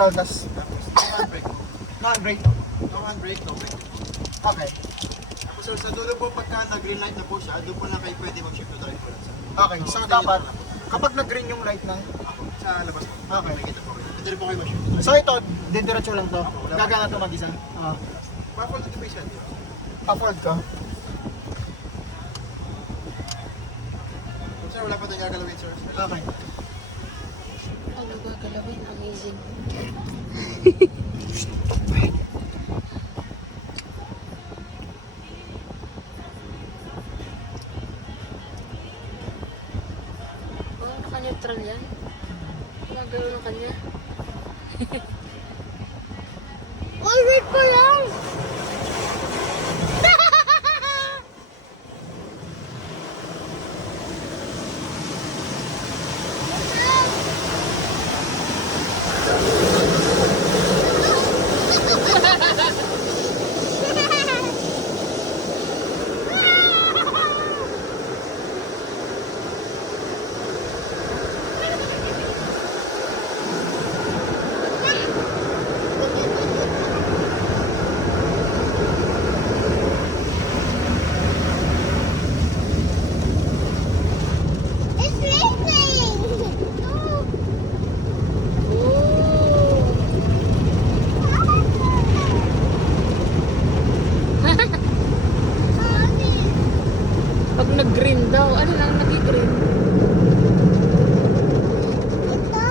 neutral, tas Tapos, no handbrake. no handbrake. No handbrake, no brake. Okay. Tapos sir, sa dulo po, pagka nag-green light na po siya, doon po na kayo pwede mag-shift to drive po lang sir. Okay, so stay dapat, neutral na po. kapag nag-green yung light ng... Ako, sa labas po. Okay. Nakikita po kayo. Pwede rin po kayo mag-shift to drive. So ito, didiretso lang to. Wala. Gagana to mag-isa. Pa-fold to face yan. Pa-fold ko. Sir, wala pa tayong gagalawin sir. Okay. Ano gagalawin? Amazing. Oh, naka-neutral yan. Gagawin ng kanya. Oh, wait ko lang! It's raining! Pag nag-green daw, ano lang nag-green? Ito!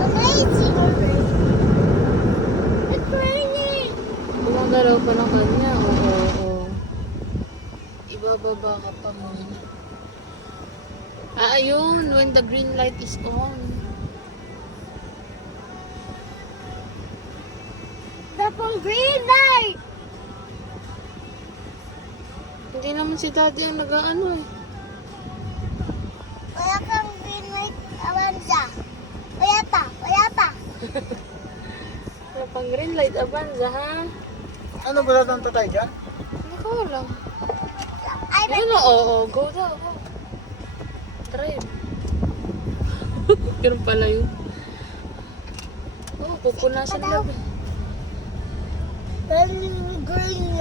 Amazing! It's raining! Gumagalaw pa ng kanya. Oo. Ibababa ka pa muna. Ayun. When the green light is on. The green light! Hindi naman si daddy ang nag-ano eh. Wala kang green light, Avanza. Wala pa. Wala pang green light, Avanza, ha? Ano ba natin tayo dyan? Hindi ko alam. Ayun na, oo. Go daw, go. Drive. Ganun pala yun. Oo, pupunasan lang. Green